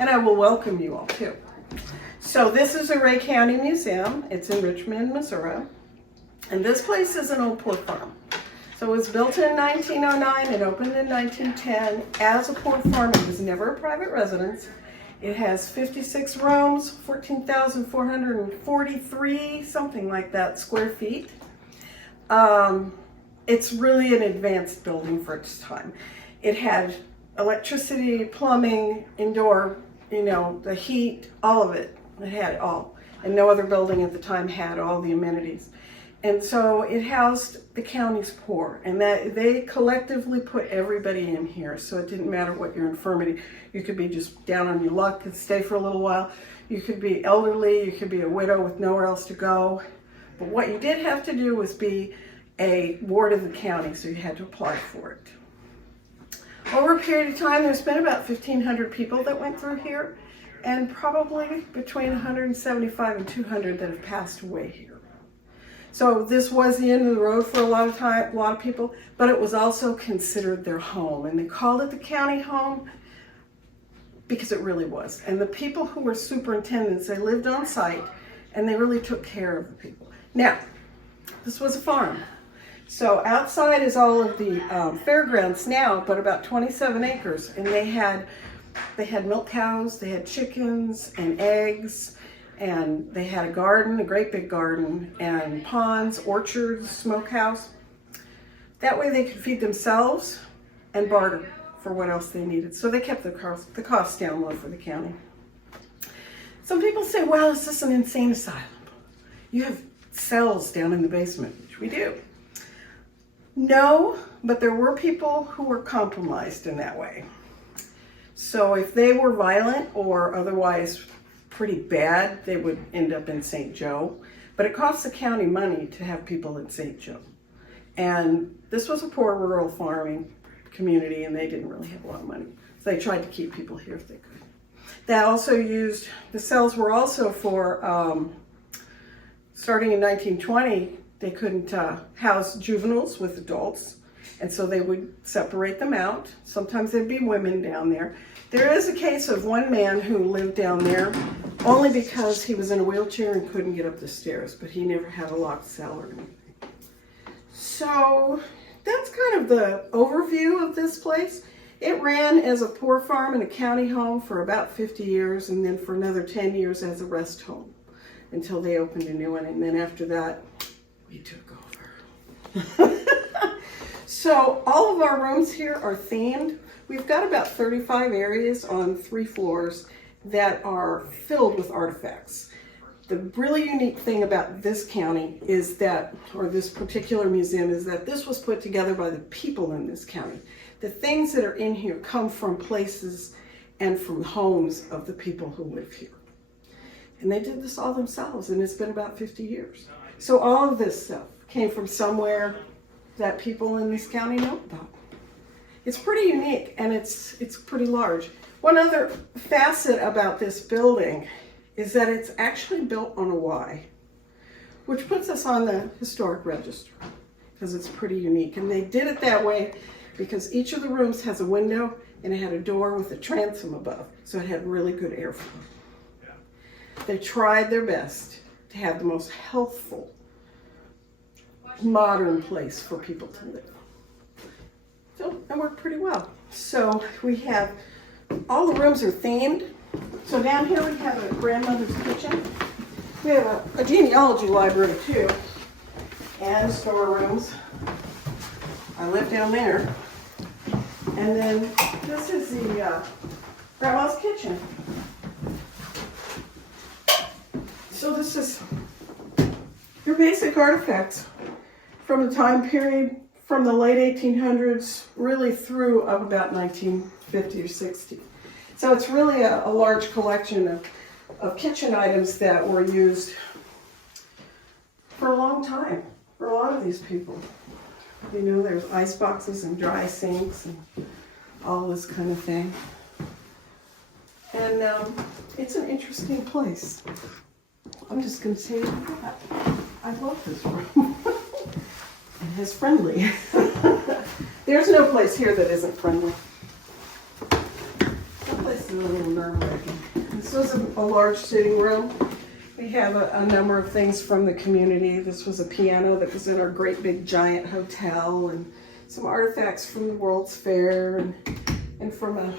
and I will welcome you all too. So this is the Ray County Museum. It's in Richmond, Missouri. And this place is an old pork farm. So it was built in 1909 and opened in 1910 as a pork farm. It was never a private residence. It has 56 rooms, 14,443, something like that, square feet. It's really an advanced building for its time. It had electricity, plumbing, indoor, the heat, all of it. It had it all. And no other building at the time had all the amenities. And so it housed the county's poor, and that they collectively put everybody in here. So it didn't matter what your infirmity. You could be just down on your luck and stay for a little while. You could be elderly, you could be a widow with nowhere else to go. But what you did have to do was be a ward of the county, so you had to apply for it. Over a period of time, there's been about 1,500 people that went through here, and probably between 175 and 200 that have passed away here. So this was the end of the road for a lot of people, but it was also considered their home, and they called it the county home because it really was. And the people who were superintendents, they lived on site, and they really took care of the people. Now, this was a farm. So outside is all of the fairgrounds now, but about 27 acres, and they had milk cows, they had chickens and eggs, and they had a garden, a great big garden, and ponds, orchards, smokehouse. That way they could feed themselves and barter for what else they needed. So they kept the costs down low for the county. Some people say, well, is this an insane asylum? You have cells down in the basement, which we do. No, but there were people who were compromised in that way. So if they were violent or otherwise pretty bad, they would end up in St. Joe. But it costs the county money to have people in St. Joe. And this was a poor rural farming community, and they didn't really have a lot of money. So they tried to keep people here if they could. The cells were also for, starting in 1920, they couldn't house juveniles with adults. And so they would separate them out. Sometimes there'd be women down there. There is a case of one man who lived down there only because he was in a wheelchair and couldn't get up the stairs, but he never had a locked cell or anything. So that's kind of the overview of this place. It ran as a poor farm and a county home for about 50 years, and then for another 10 years as a rest home until they opened a new one. And then after that, we took over. So all of our rooms here are themed. We've got about 35 areas on 3 floors that are filled with artifacts. The really unique thing about this county is that, or this particular museum, is that this was put together by the people in this county. The things that are in here come from places and from homes of the people who live here. And they did this all themselves, and it's been about 50 years. So all of this stuff came from somewhere that people in this county know about. It's pretty unique, and it's pretty large. One other facet about this building is that it's actually built on a Y, which puts us on the historic register because it's pretty unique. And they did it that way because each of the rooms has a window and it had a door with a transom above, so it had really good airflow. They tried their best to have the most healthful, modern place for people to live. So it worked pretty well. So we have, all the rooms are themed. So down here we have a grandmother's kitchen. We have a genealogy library too, and storerooms. I live down there. And then this is the grandma's kitchen. So this is your basic artifacts from the time period from the late 1800s really through of about 1950 or 60. So it's really a large collection of kitchen items that were used for a long time for a lot of these people. You know, there's ice boxes and dry sinks and all this kind of thing. And it's an interesting place. I'm just going to say that. I love this room. It is friendly. There's no place here that isn't friendly. No place is a little nerve-wracking. This was a large sitting room. We have a number of things from the community. This was a piano that was in our great big giant hotel, and some artifacts from the World's Fair, and from a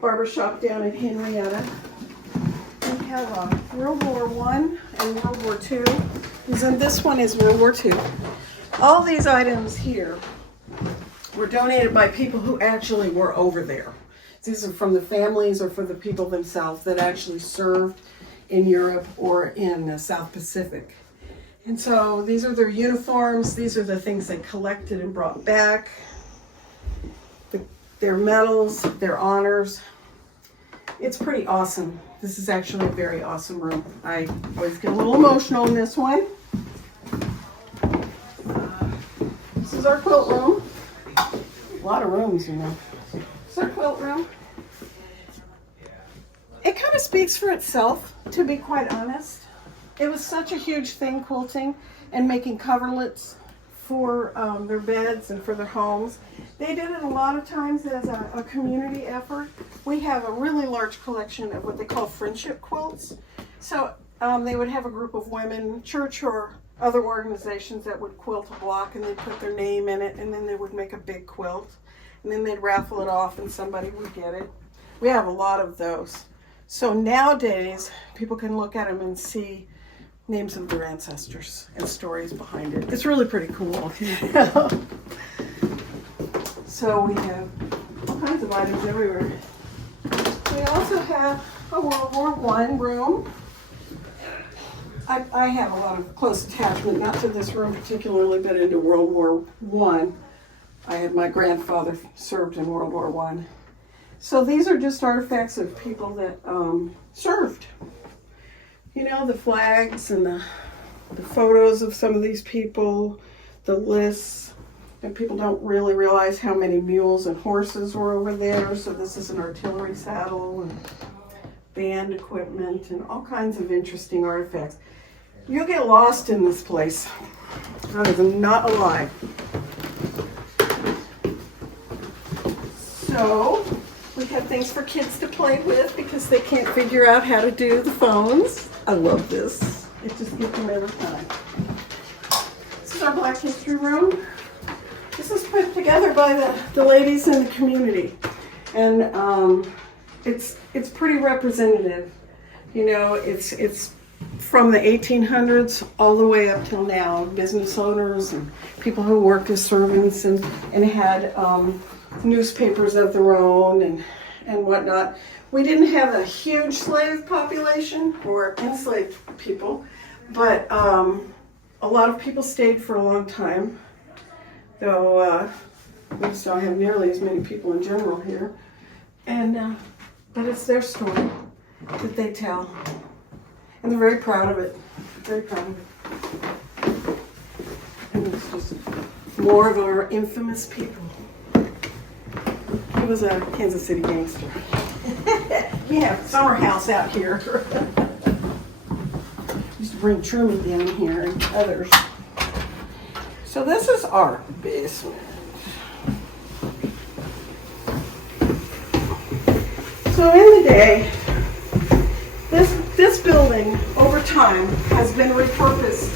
barbershop down in Henrietta. We have World War I and World War II. And this one is World War II. All these items here were donated by people who actually were over there. These are from the families or for the people themselves that actually served in Europe or in the South Pacific. And so these are their uniforms. These are the things they collected and brought back. Their medals, their honors. It's pretty awesome. This is actually a very awesome room. I always get a little emotional in this one. This is our quilt room. A lot of rooms, you know. This is our quilt room. It kind of speaks for itself, to be quite honest. It was such a huge thing, quilting and making coverlets for their beds and for their homes. They did it a lot of times as a community effort. We have a really large collection of what they call friendship quilts. So they would have a group of women, church or other organizations, that would quilt a block, and they'd put their name in it, and then they would make a big quilt, and then they'd raffle it off and somebody would get it. We have a lot of those. So nowadays, people can look at them and see names of their ancestors and stories behind it. It's really pretty cool. So we have all kinds of items everywhere. We also have a World War I room. I have a lot of close attachment, not to this room particularly, but into World War I had my grandfather served in World War I. So these are just artifacts of people that served. You know, the flags and the photos of some of these people, the lists. And people don't really realize how many mules and horses were over there. So this is an artillery saddle and band equipment and all kinds of interesting artifacts. You'll get lost in this place. That is not a lie. So we have things for kids to play with because they can't figure out how to do the phones. I love this. It just gets them every time. This is our Black History Room. This is put together by the ladies in the community. And it's pretty representative. You know, it's from the 1800s all the way up till now. Business owners and people who worked as servants and had newspapers of their own and whatnot. We didn't have a huge slave population or enslaved people, but a lot of people stayed for a long time, though we just don't have nearly as many people in general here. And but it's their story that they tell, and they're very proud of it. Very proud of it. And it's just more of our infamous people. He was a Kansas City gangster. We have summer house out here. Used to bring Truman down here and others. So this is our basement. So in the day, this building over time has been repurposed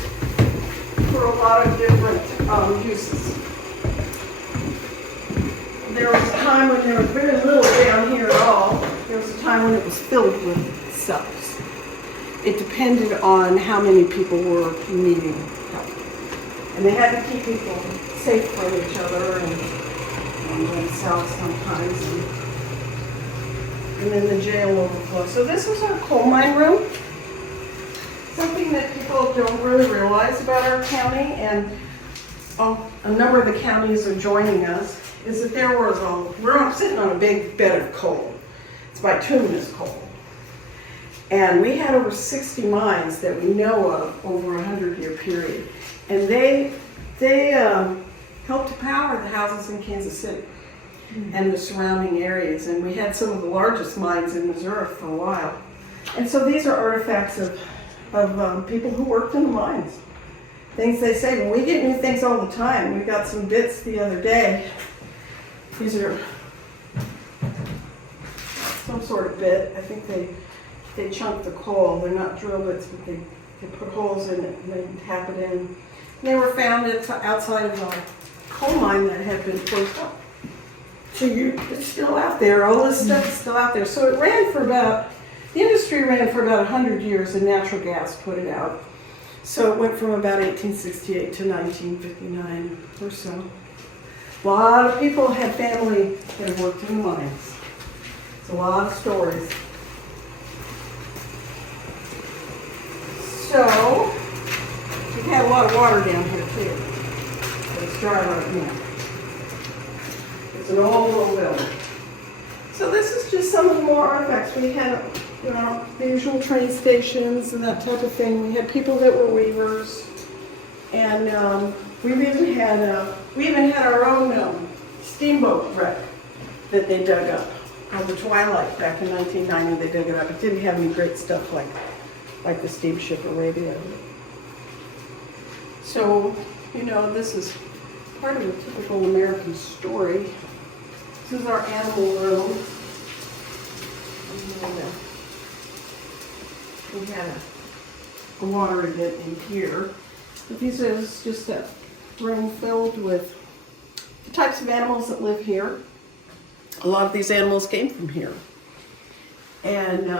for a lot of different uses. There was a time when there was very little down here at all. There was a time when it was filled with cells. It depended on how many people were needing help. And they had to keep people safe from each other and themselves sometimes. And then the jail overflow. So this is our coal mine room. Something that people don't really realize about our county, and a number of the counties are joining us, is that there was we're sitting on a big bed of coal. It's bituminous coal. And we had over 60 mines that we know of over a 100-year period. And they helped to power the houses in Kansas City and the surrounding areas. And we had some of the largest mines in Missouri for a while. And so these are artifacts of people who worked in the mines. Things they say, well, we get new things all the time. We got some bits the other day. These are some some sort of bit. I think they chunk the coal. They're not drill bits, but they put holes in it and they tap it in. And they were found outside of a coal mine that had been closed up. So it's still out there. All this stuff is still out there. So it ran for about, the industry ran for about 100 years, and natural gas put it out. So it went from about 1868 to 1959 or so. A lot of people had family that worked in mines. It's a lot of stories. So, we've had a lot of water down here too. But it's dry right now. It's an old little building. So this is just some of the more artifacts. We had, the usual train stations and that type of thing. We had people that were weavers. And we even had our own steamboat wreck that they dug up. On the Twilight back in 1990, they dug it up. It didn't have any great stuff like the steamship Arabia. So, this is part of a typical American story. This is our animal room. We had a water event in here. But this is just a room filled with the types of animals that live here. A lot of these animals came from here. And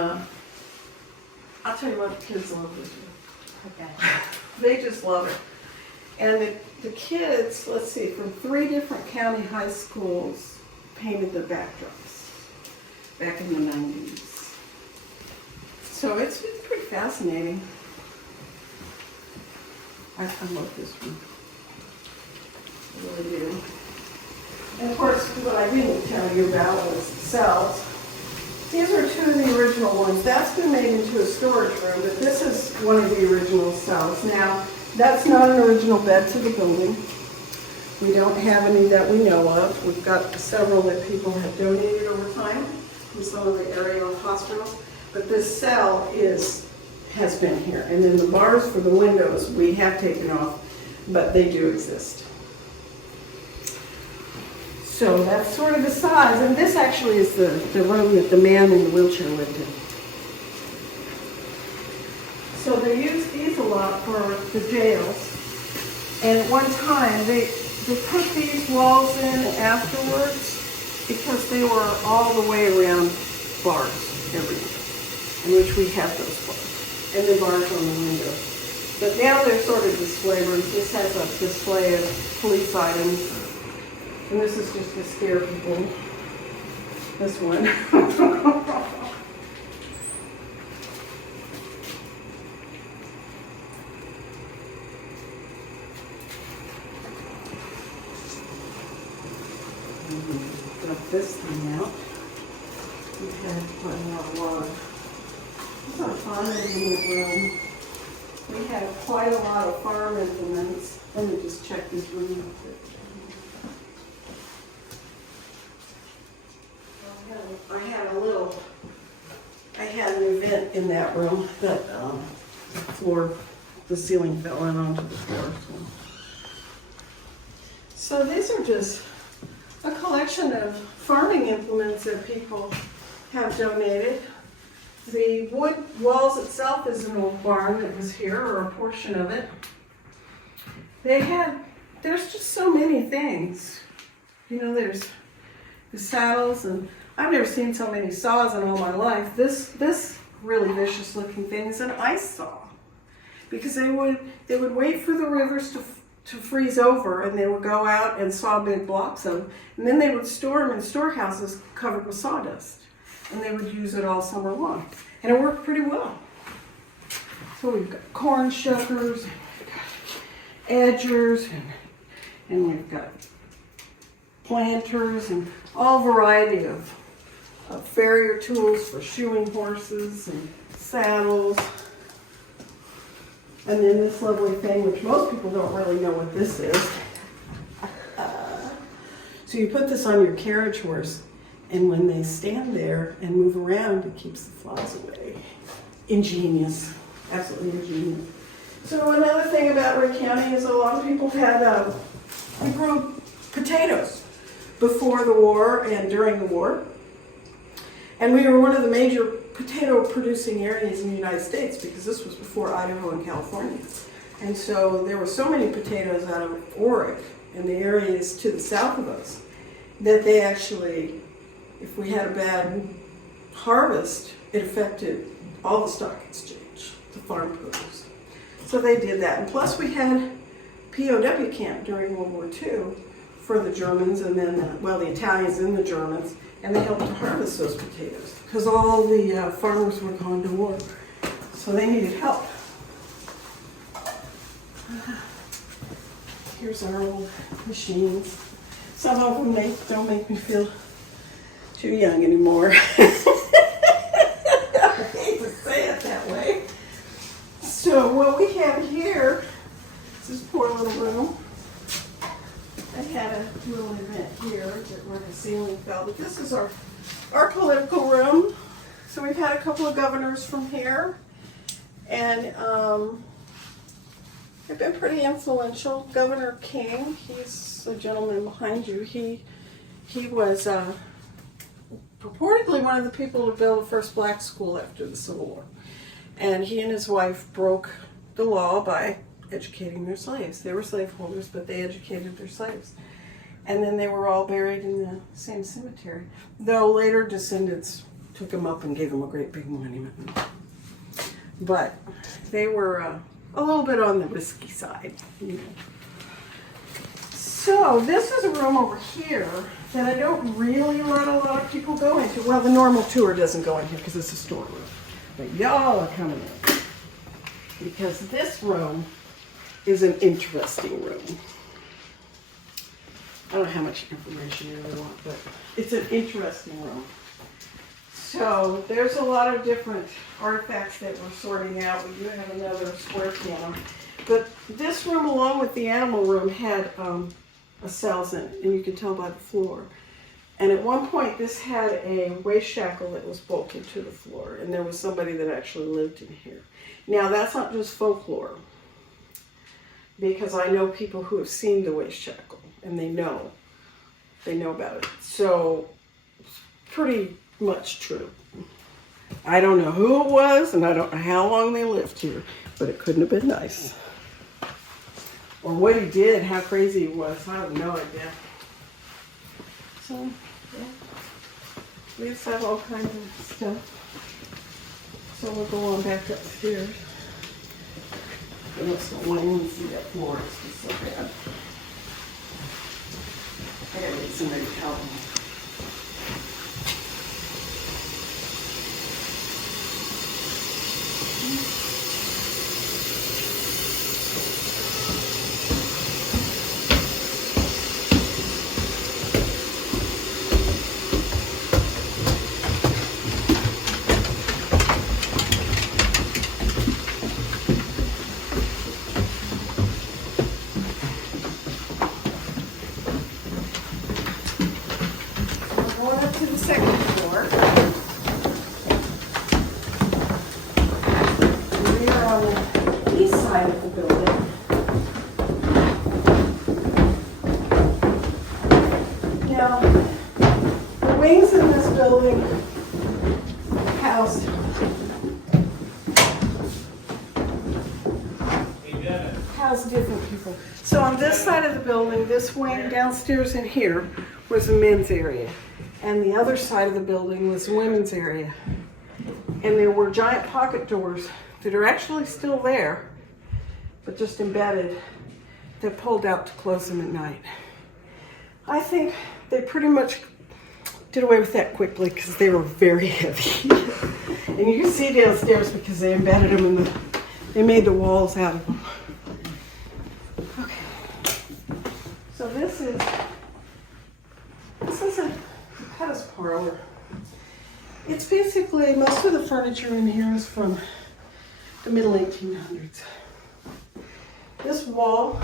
I'll tell you what, the kids love this. Okay. They just love it. And the kids, let's see, from 3 different county high schools painted the backdrops back in the 90s. So it's pretty fascinating. I love this one. I really do. And of course, what I didn't tell you about was the cells. These are 2 of the original ones. That's been made into a storage room, but this is one of the original cells. Now, that's not an original bed to the building. We don't have any that we know of. We've got several that people have donated over time from some of the area hospitals. But this cell has been here. And then the bars for the windows we have taken off, but they do exist. So that's sort of the size. And this actually is the room that the man in the wheelchair lived in. So they used these a lot for the jails. And at one time, they put these walls in afterwards because they were all the way around bars everywhere, in which we have those bars. And then bars on the windows. But now they're sort of display rooms. This has a display of police items. And this is just to scare people. This one. Got this thing out. We've had quite a lot of water. It's our farm implement room. We have quite a lot of farm implements. Let me just check this room real quick. I had an event in that room that the ceiling fell in onto the floor. So these are just a collection of farming implements that people have donated. The wood walls itself is an old barn that was here, or a portion of it. There's just so many things. There's the saddles, and I've never seen so many saws in all my life. This really vicious looking thing is an ice saw, because they would wait for the rivers to freeze over, and they would go out and saw big blocks of them, and then they would store them in storehouses covered with sawdust, and they would use it all summer long, and it worked pretty well. So we've got corn shuckers, and we've got edgers, and we've got planters, and all variety of farrier tools for shoeing horses and saddles. And then this lovely thing, which most people don't really know what this is. So you put this on your carriage horse, and when they stand there and move around, it keeps the flies away. Ingenious, absolutely ingenious. So another thing about Rick County is a lot of people we grew potatoes before the war and during the war. And we were one of the major potato producing areas in the United States because this was before Idaho and California. And so there were so many potatoes out of Oregon and the areas to the south of us that they actually, if we had a bad harvest, it affected all the stock exchange, the farm produce. So they did that. And plus we had POW camp during World War II for the Germans and then, the Italians and the Germans, and they helped to harvest those potatoes because all the farmers were gone to war. So they needed help. Here's our old machines. Some of them don't make me feel too young anymore. I hate to say it that way. So what we have here is this poor little room. I had a little event here where the ceiling fell, but this is our political room. So we've had a couple of governors from here, and they've been pretty influential. Governor King, he's the gentleman behind you. He was purportedly one of the people to build the first black school after the Civil War. And he and his wife broke the law by educating their slaves. They were slaveholders, but they educated their slaves. And then they were all buried in the same cemetery. Though later descendants took them up and gave them a great big monument. But they were a little bit on the risky side, you know. So this is a room over here that I don't really let a lot of people go into. Well, the normal tour doesn't go in here because it's a storeroom. But y'all are coming in because this room is an interesting room. I don't know how much information you really want, but it's an interesting room. So there's a lot of different artifacts that we're sorting out. We do have another square piano. But this room, along with the animal room, had a cells in it, and you can tell by the floor. And at one point, this had a waist shackle that was bolted to the floor, and there was somebody that actually lived in here. Now, that's not just folklore, because I know people who have seen the waist shackle, and they know about it. So, it's pretty much true. I don't know who it was, and I don't know how long they lived here, but it couldn't have been nice. Or what he did, how crazy he was, I have no idea. So, yeah, we just have all kinds of stuff. So we'll go on back upstairs. Let's go in and see that floor. It's just so bad. I gotta get somebody to help me. Different people. So on this side of the building, this wing downstairs in here was the men's area. And the other side of the building was the women's area. And there were giant pocket doors that are actually still there, but just embedded, that pulled out to close them at night. I think they pretty much did away with that quickly because they were very heavy. And you can see downstairs because they embedded them in they made the walls out of them. So this is a pettis parlor. It's basically, most of the furniture in here is from the middle 1800s. This wall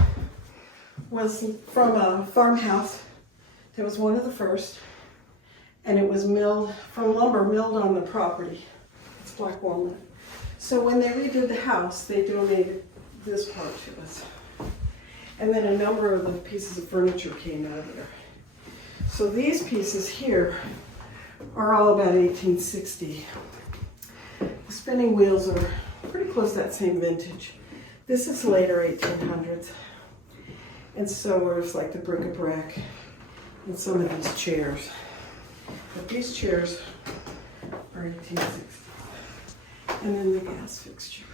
was from a farmhouse that was one of the first, and it was milled from lumber milled on the property. It's black walnut. So when they redid the house, they donated this part to us. And then a number of the pieces of furniture came out of there. So these pieces here are all about 1860. The spinning wheels are pretty close to that same vintage. This is later 1800s. And so there's like the bric-a-brac and some of these chairs. But these chairs are 1860. And then the gas fixture,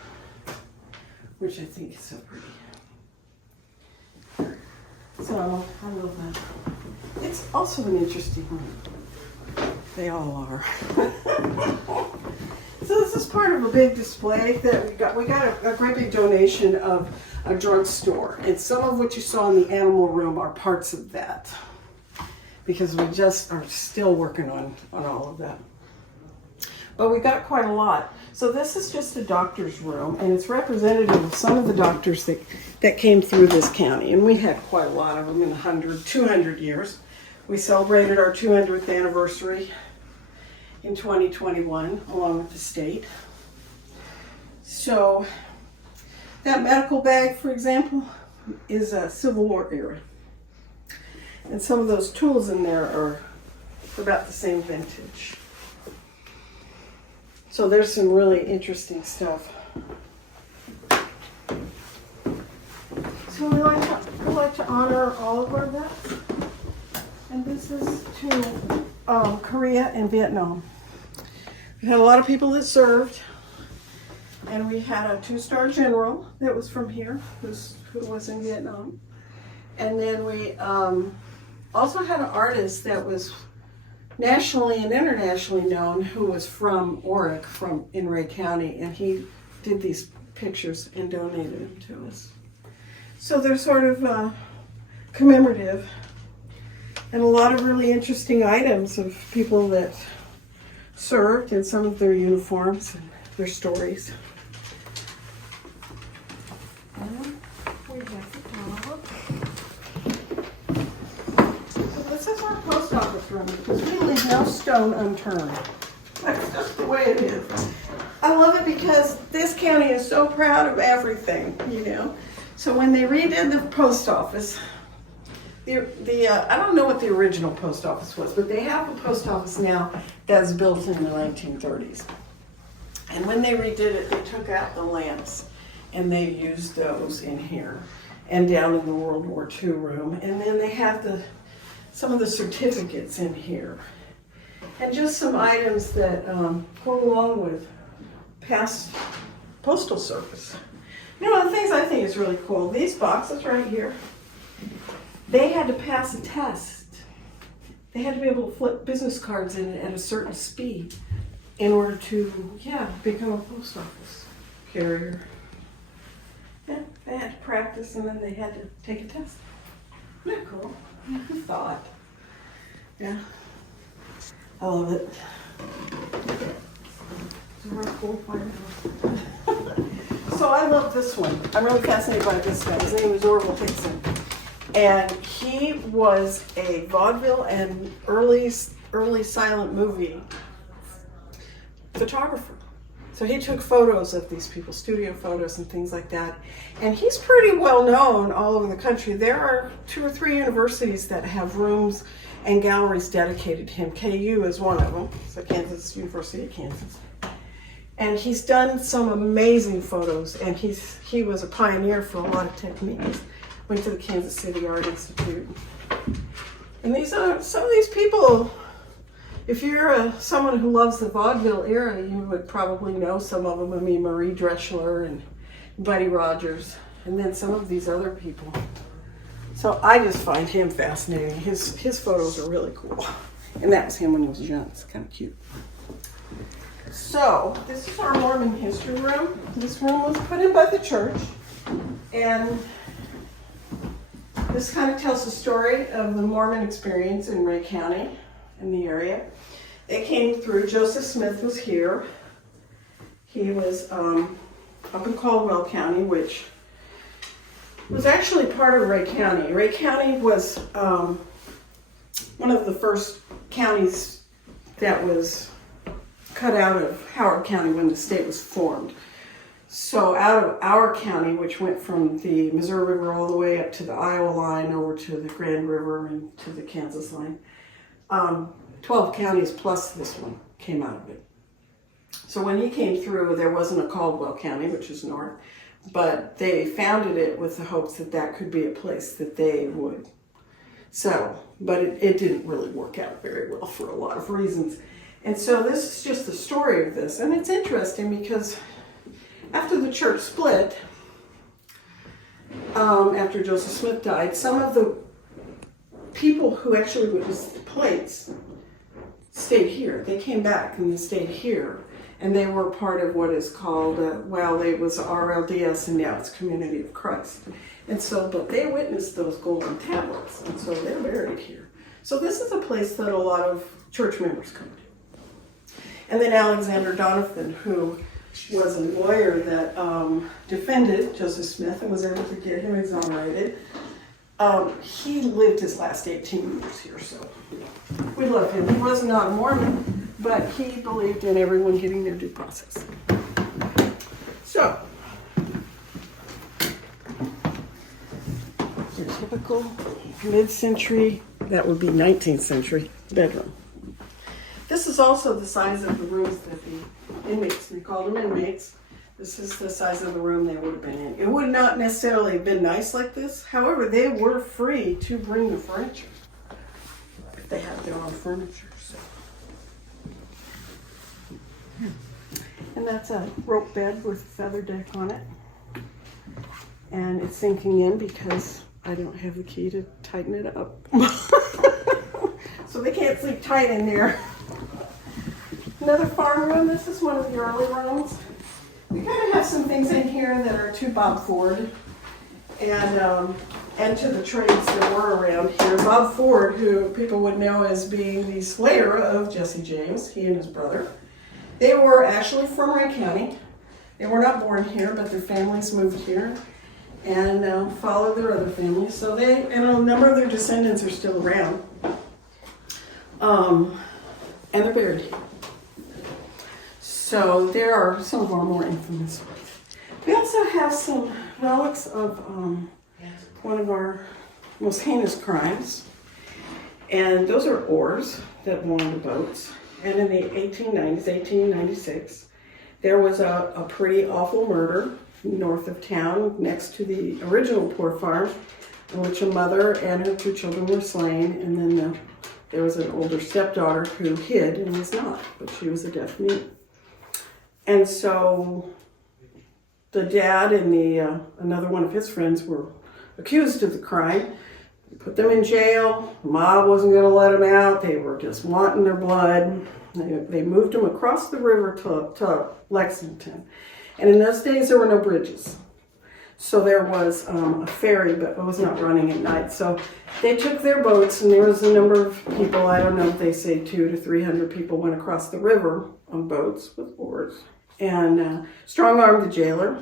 which I think is so pretty. So I love that. It's also an interesting room. They all are. So this is part of a big display that we got. We got a great big donation of a drugstore, and some of what you saw in the animal room are parts of that, because we just are still working on all of that. But we got quite a lot. So this is just a doctor's room, and it's representative of some of the doctors that came through this county. And we had quite a lot of them in 200 years. We celebrated our 200th anniversary in 2021, along with the state. So that medical bag, for example, is a Civil War era. And some of those tools in there are about the same vintage. So there's some really interesting stuff. So we like to honor all of our vets. And this is to Korea and Vietnam. We had a lot of people that served. And we had a 2-star general that was from here, who was in Vietnam. And then we also had an artist that was nationally and internationally known, who was from Oric, in Ray County, and he did these pictures and donated them to us. So they're sort of commemorative, and a lot of really interesting items of people that served, and some of their uniforms and their stories. And we have the dog. This is our post office room, because we leave no stone unturned. That's just the way it is. I love it because this county is so proud of everything, you know. So when they redid the post office, I don't know what the original post office was, but they have a post office now that's built in the 1930s. And when they redid it, they took out the lamps, and they used those in here and down in the World War II room. And then they have some of the certificates in here, and just some items that go along with past postal service. You know, one of the things I think is really cool, these boxes right here, they had to pass a test. They had to be able to flip business cards in at a certain speed in order to, become a post office carrier. Yeah, they had to practice, and then they had to take a test. Isn't that cool? Who thought? Yeah, I love it. It's a really cool firehouse. So I love this one. I'm really fascinated by this guy. His name is Orville Hickson. And he was a vaudeville and early silent movie photographer. So he took photos of these people, studio photos and things like that. And he's pretty well known all over the country. There are 2 or 3 universities that have rooms and galleries dedicated to him. KU is one of them. So Kansas, University of Kansas. And he's done some amazing photos, and he was a pioneer for a lot of techniques. Went to the Kansas City Art Institute. And some of these people, if you're someone who loves the vaudeville era, you would probably know some of them. I mean, Marie Dreschler and Buddy Rogers, and then some of these other people. So I just find him fascinating. His photos are really cool. And that was him when he was young. It's kind of cute. So this is our Mormon history room. This room was put in by the church, and this kind of tells the story of the Mormon experience in Ray County, in the area. They came through. Joseph Smith was here. He was up in Caldwell County, which was actually part of Ray County. Ray County was one of the first counties that was cut out of Howard County when the state was formed. So out of our county, which went from the Missouri River all the way up to the Iowa line, over to the Grand River and to the Kansas line, 12 counties plus this one came out of it. So when he came through, there wasn't a Caldwell County, which is north, but they founded it with the hopes that that could be a place that they would settle. But it didn't really work out very well for a lot of reasons. And so this is just the story of this. And it's interesting because after the church split, after Joseph Smith died, some of the people who actually witnessed the plates stayed here. They came back and they stayed here. And they were part of what is called, it was RLDS, and now it's Community of Christ. And so, but they witnessed those golden tablets, and so they're buried here. So this is a place that a lot of church members come to. And then Alexander Donovan, who was a lawyer that defended Joseph Smith and was able to get him exonerated, he lived his last 18 years here, so we love him. He was not a Mormon, but he believed in everyone getting their due process. So, your typical mid-century, that would be 19th century bedroom. This is also the size of the rooms that the inmates, we called them inmates. This is the size of the room they would have been in. It would not necessarily have been nice like this. However, they were free to bring the furniture if they had their own furniture. So. And that's a rope bed with a feather deck on it. And it's sinking in because I don't have the key to tighten it up. So they can't sleep tight in there. Another farm room. This is one of the early rooms. We kind of have some things in here that are to Bob Ford and to the trades that were around here. Bob Ford, who people would know as being the slayer of Jesse James, he and his brother. They were actually from Ray County. They were not born here, but their families moved here and followed their other families. So and a number of their descendants are still around. And they're buried here. So there are some of our more infamous ones. We also have some relics of one of our most heinous crimes. And those are oars that belong to boats. And in the 1890s, 1896, there was a pretty awful murder north of town next to the original poor farm in which a mother and her 2 children were slain. And then there was an older stepdaughter who hid and was not, but she was a deaf mute. And so the dad and another one of his friends were accused of the crime. They put them in jail. The mob wasn't going to let them out. They were just wanting their blood. They moved them across the river to Lexington. And in those days, there were no bridges. So there was a ferry, but it was not running at night. So they took their boats, and there was a number of people, I don't know if they say 200 to 300 people went across the river on boats with oars. And strong-armed the jailer,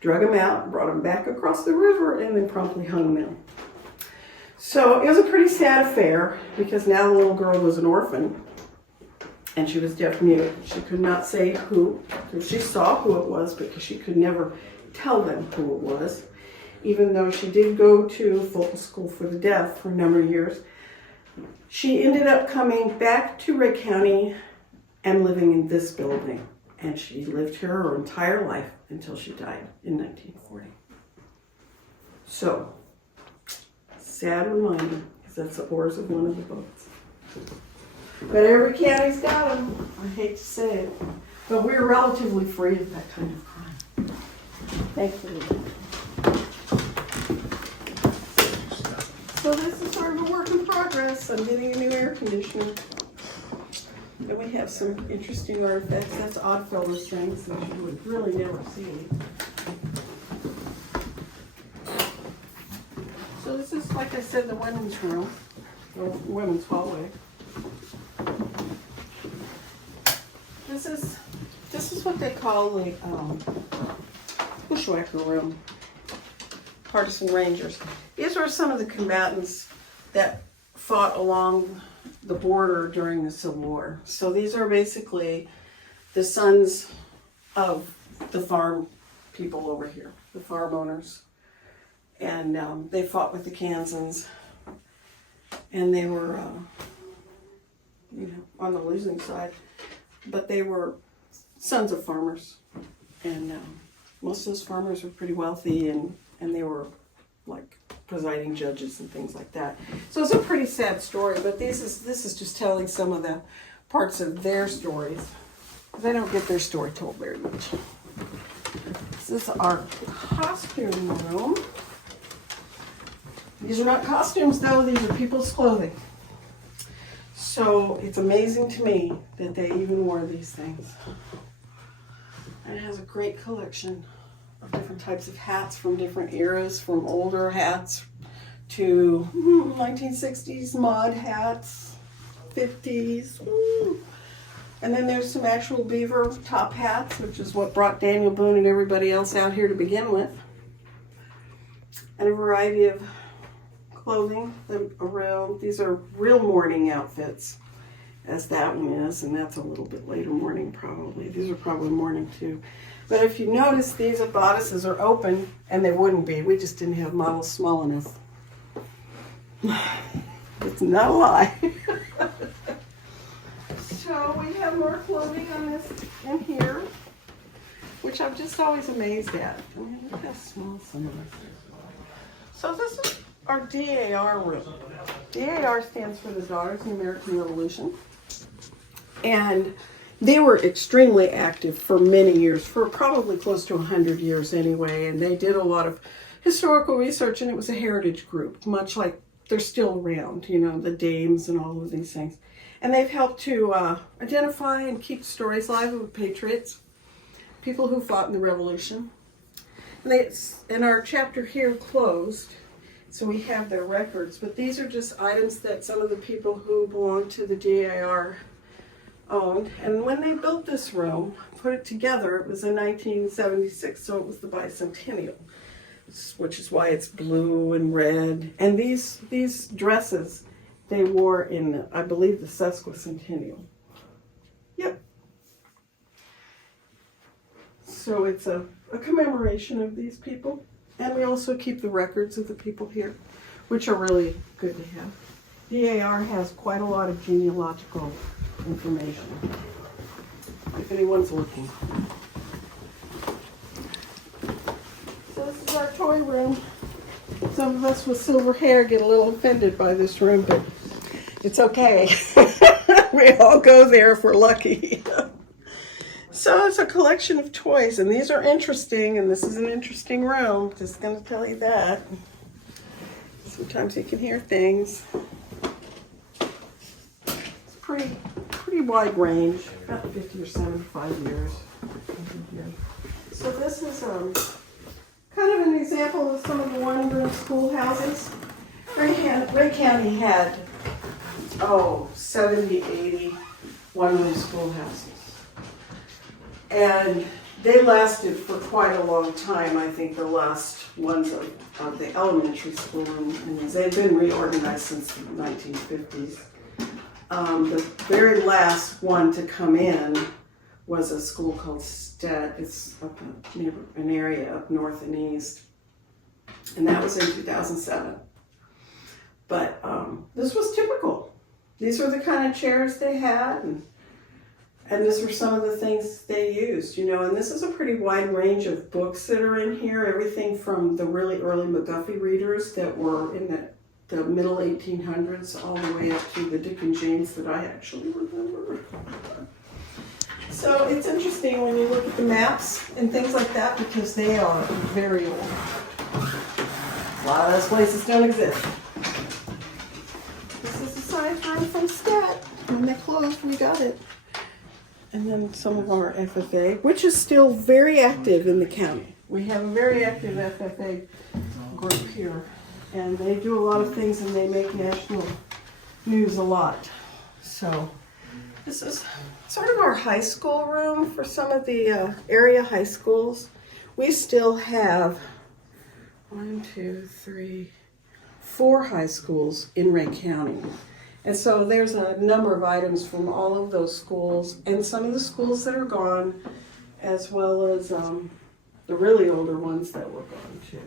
drug him out, brought him back across the river, and then promptly hung them. So it was a pretty sad affair because now the little girl was an orphan and she was deaf mute. She could not say who, she saw who it was because she could never tell them who it was, even though she did go to Fulton School for the Deaf for a number of years. She ended up coming back to Ray County and living in this building. And she lived here her entire life until she died in 1940. So, sad reminder, because that's the oars of one of the boats. But every county's got them. I hate to say it. But we're relatively free of that kind of crime. Thankfully. So this is sort of a work in progress. I'm getting a new air conditioner. And we have some interesting artifacts. That's Oddfellows things that you would really never see. So this is, like I said, the women's room, or women's hallway. This is what they call the bushwhacker room, partisan rangers. These are some of the combatants that fought along the border during the Civil War. So these are basically the sons of the farm people over here, the farm owners. And they fought with the Kansans. And they were, you know, on the losing side. But they were sons of farmers, and most of those farmers were pretty wealthy, and they were like presiding judges and things like that. So it's a pretty sad story, but this is just telling some of the parts of their stories. They don't get their story told very much. This is our costume room. These are not costumes though, these are people's clothing. So it's amazing to me that they even wore these things. And it has a great collection of different types of hats from different eras, from older hats to 1960s mod hats, 50s. And then there's some actual beaver top hats, which is what brought Daniel Boone and everybody else out here to begin with. And a variety of clothing. These are real morning outfits, as that one is, and that's a little bit later morning probably. These are probably morning too. But if you notice, these bodices are open, and they wouldn't be. We just didn't have models small enough. It's not a lie. So we have more clothing on this in here, which I'm just always amazed at. I mean, look how small some of this is. So this is our DAR room. DAR stands for the Daughters of the American Revolution. And they were extremely active for many years, for probably close to 100 years anyway. And they did a lot of historical research, and it was a heritage group, much like they're still around, you know, the dames and all of these things. And they've helped to identify and keep stories alive of patriots, people who fought in the Revolution. And our chapter here closed, so we have their records. But these are just items that some of the people who belong to the DAR owned. And when they built this room, put it together, it was in 1976, so it was the bicentennial, which is why it's blue and red. And these dresses they wore in, I believe, the sesquicentennial. Yep. So it's a commemoration of these people. And we also keep the records of the people here, which are really good to have. DAR has quite a lot of genealogical information, if anyone's looking. So this is our toy room. Some of us with silver hair get a little offended by this room, but it's okay. We all go there if we're lucky. So it's a collection of toys, and these are interesting, and this is an interesting room. Just going to tell you that. Sometimes you can hear things. It's pretty wide range, about 50 or 75 years. So this is kind of an example of some of the one-room schoolhouses. Ray County had, 70, 80 one-room schoolhouses. And they lasted for quite a long time. I think the last ones of the elementary school, and they've been reorganized since the 1950s. The very last one to come in was a school called Stead. It's up near an area up north and east. And that was in 2007. But this was typical. These were the kind of chairs they had, and these were some of the things they used, you know. And this is a pretty wide range of books that are in here. Everything from the really early McGuffey readers that were in the middle 1800s all the way up to the Dick and Janes that I actually remember. So it's interesting when you look at the maps and things like that, because they are very old. A lot of those places don't exist. This is a size room from Stat. When they closed, we got it. And then some of our FFA, which is still very active in the county. We have a very active FFA group here. And they do a lot of things, and they make national news a lot. So this is sort of our high school room for some of the area high schools. We still have 4 high schools in Ray County. And so there's a number of items from all of those schools, and some of the schools that are gone, as well as the really older ones that were gone too.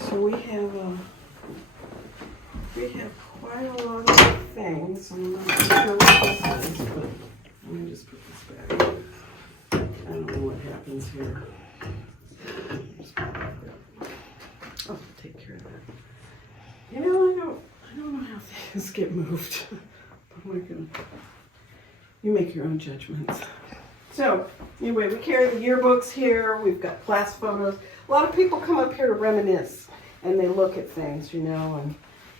So we have quite a lot of things. I'm not sure what this is, but let me just put this back. I don't know what happens here. I'll take care of that. You know, I don't know how things get moved. But we're gonna, you make your own judgments. So, anyway, we carry the yearbooks here. We've got class photos. A lot of people come up here to reminisce, and they look at things, you know,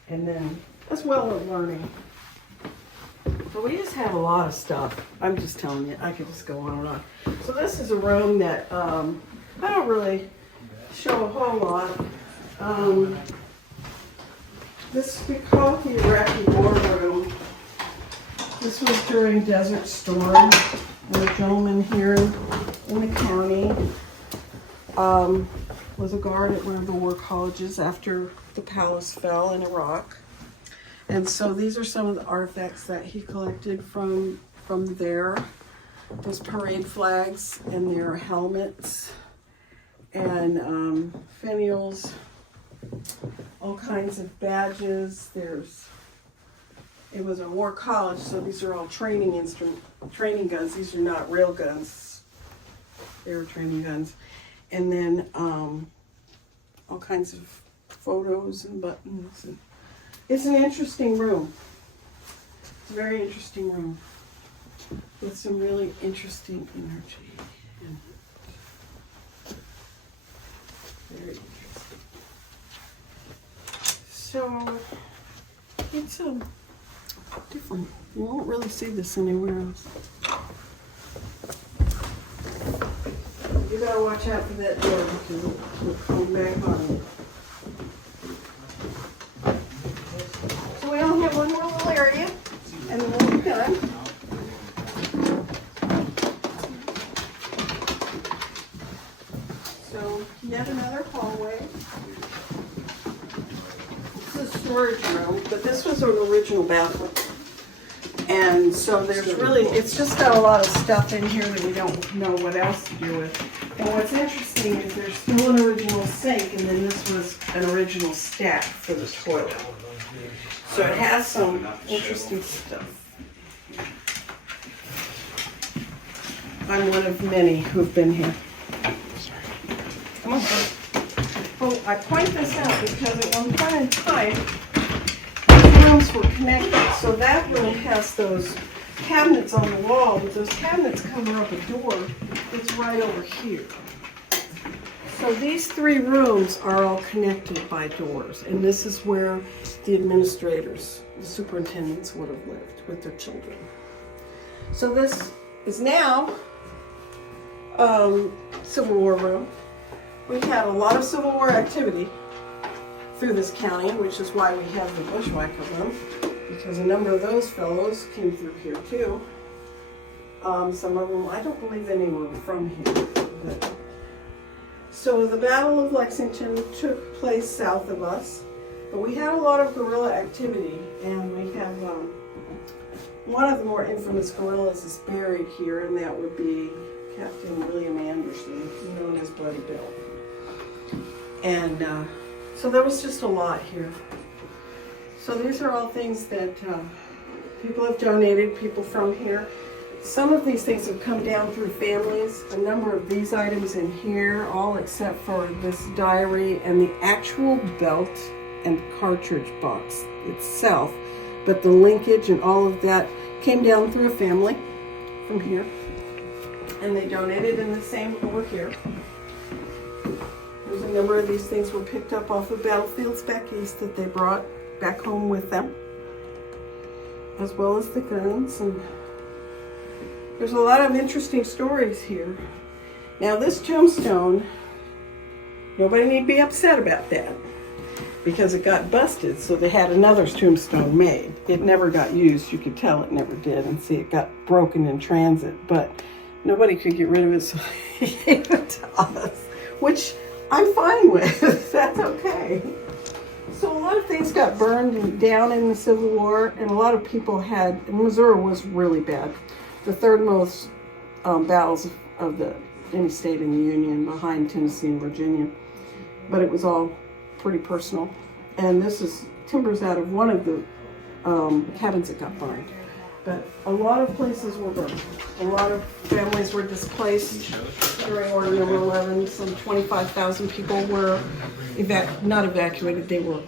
and then as well as learning. But we just have a lot of stuff. I'm just telling you, I could just go on and on. So this is a room that I don't really show a whole lot. This we call it the Iraqi War Room. This was during Desert Storm. The gentleman here in the county was a guard at one of the war colleges after the palace fell in Iraq. And so these are some of the artifacts that he collected from there. Those parade flags and their helmets and finials, all kinds of badges. It was a war college, so these are all training guns. These are not real guns. They were training guns. And then all kinds of photos and buttons. And it's an interesting room. It's a very interesting room with some really interesting energy in it. Very interesting. So it's different. You won't really see this anywhere else. You gotta watch out for that door because it'll come back on you. So we only have one more little area, and then we'll be done. So yet another hallway. This is a storage room, but this was an original bathroom. And so there's really, it's just got a lot of stuff in here that we don't know what else to do with. And what's interesting is there's still an original sink, and then this was an original stack for the toilet. So it has some interesting stuff. I'm one of many who've been here. Come on. Oh, I point this out because at one point in time, rooms were connected. So that room has those cabinets on the wall, but those cabinets cover up a door that's right over here. So these three rooms are all connected by doors, and this is where the administrators, the superintendents would have lived with their children. So this is now Civil War room. We had a lot of Civil War activity through this county, which is why we have the bushwhacker room, because a number of those fellows came through here too. Some of them, I don't believe any were from here. But. So the Battle of Lexington took place south of us, but we had a lot of guerrilla activity, and we have one of the more infamous guerrillas is buried here, and that would be Captain William Anderson, known as Bloody Bill. And so there was just a lot here. So these are all things that people have donated, people from here. Some of these things have come down through families. A number of these items in here, all except for this diary and the actual belt and cartridge box itself. But the linkage and all of that came down through a family from here. And they donated in the same over here. There's a number of these things were picked up off of battlefields back east that they brought back home with them, as well as the guns. And there's a lot of interesting stories here. Now this tombstone, nobody need to be upset about that because it got busted, so they had another tombstone made. It never got used, you could tell it never did, and see it got broken in transit, but nobody could get rid of it, so they gave it to us, which I'm fine with. That's okay. So a lot of things got burned down in the Civil War, and a lot of people had, and Missouri was really bad. The third most battles of any state in the Union, behind Tennessee and Virginia. But it was all pretty personal. And this is timbers out of one of the cabins that got burned. But a lot of places were burned. A lot of families were displaced during Order Number 11. Some 25,000 people were not evacuated, they were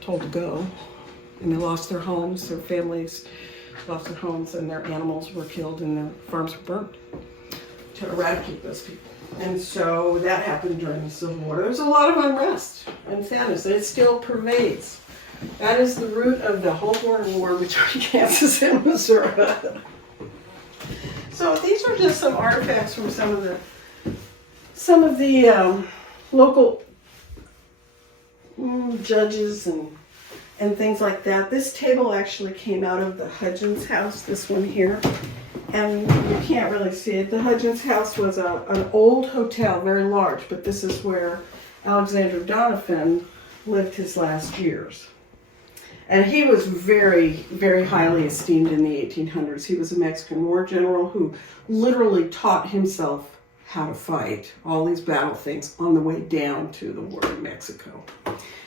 told to go. And they lost their homes, their families lost their homes, and their animals were killed and their farms were burned to eradicate those people. And so that happened during the Civil War. There was a lot of unrest and sadness, and it still pervades. That is the root of the whole border war between Kansas and Missouri. So these are just some artifacts from some of the local judges and things like that. This table actually came out of the Hudgens house, this one here. And you can't really see it. The Hudgens house was an old hotel, very large, but this is where Alexander Donovan lived his last years. And he was very, very highly esteemed in the 1800s. He was a Mexican war general who literally taught himself how to fight all these battle things on the way down to the war in Mexico.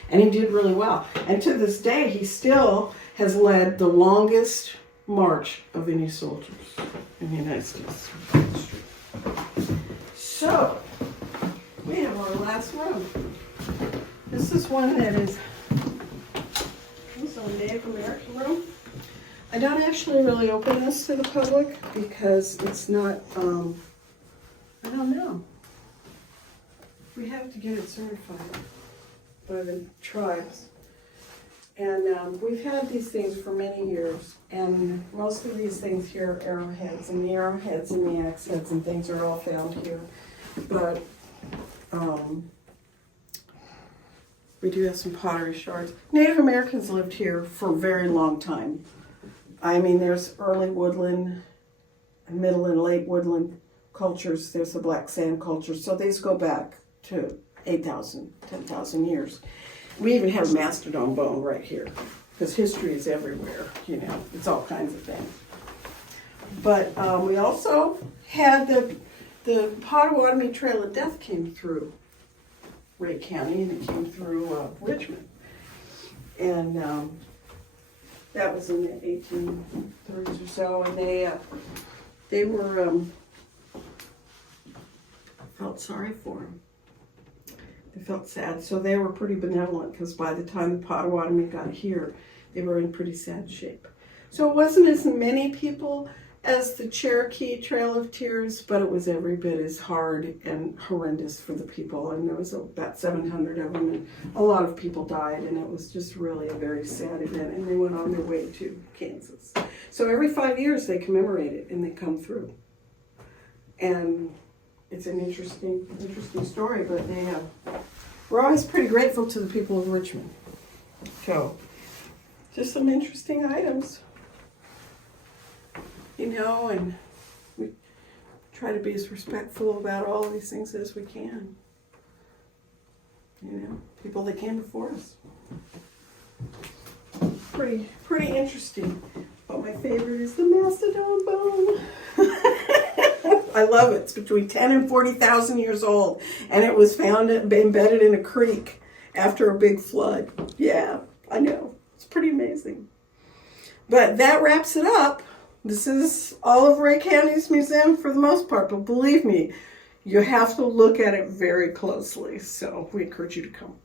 And he did really well. And to this day, he still has led the longest march of any soldiers in the United States. So, we have our last room. This is one that is a Native American room. I don't actually really open this to the public because it's not, I don't know. We have to get it certified by the tribes. And we've had these things for many years, and most of these things here are arrowheads, and the arrowheads and the axe heads and things are all found here. But we do have some pottery shards. Native Americans lived here for a very long time. I mean, there's early woodland, middle and late woodland cultures. There's the black sand culture. So these go back to 8,000, 10,000 years. We even have mastodon bone right here because history is everywhere, you know, it's all kinds of things. But we also had the Potawatomi Trail of Death came through Ray County, and it came through Richmond. And that was in the 1830s or so, and they were, felt sorry for them. They felt sad, so they were pretty benevolent because by the time the Potawatomi got here, they were in pretty sad shape. So it wasn't as many people as the Cherokee Trail of Tears, but it was every bit as hard and horrendous for the people. And there was about 700 of them, and a lot of people died, and it was just really a very sad event. And they went on their way to Kansas. So every 5 years they commemorate it, and they come through. And it's an interesting story, but we're always pretty grateful to the people of Richmond. So, just some interesting items. You know, and we try to be as respectful about all of these things as we can. You know, people that came before us. Pretty interesting. But my favorite is the mastodon bone. I love it. It's between 10 and 40,000 years old, and it was found embedded in a creek after a big flood. Yeah, I know. It's pretty amazing. But that wraps it up. This is all of Ray County's museum for the most part, but believe me, you have to look at it very closely. So we encourage you to come.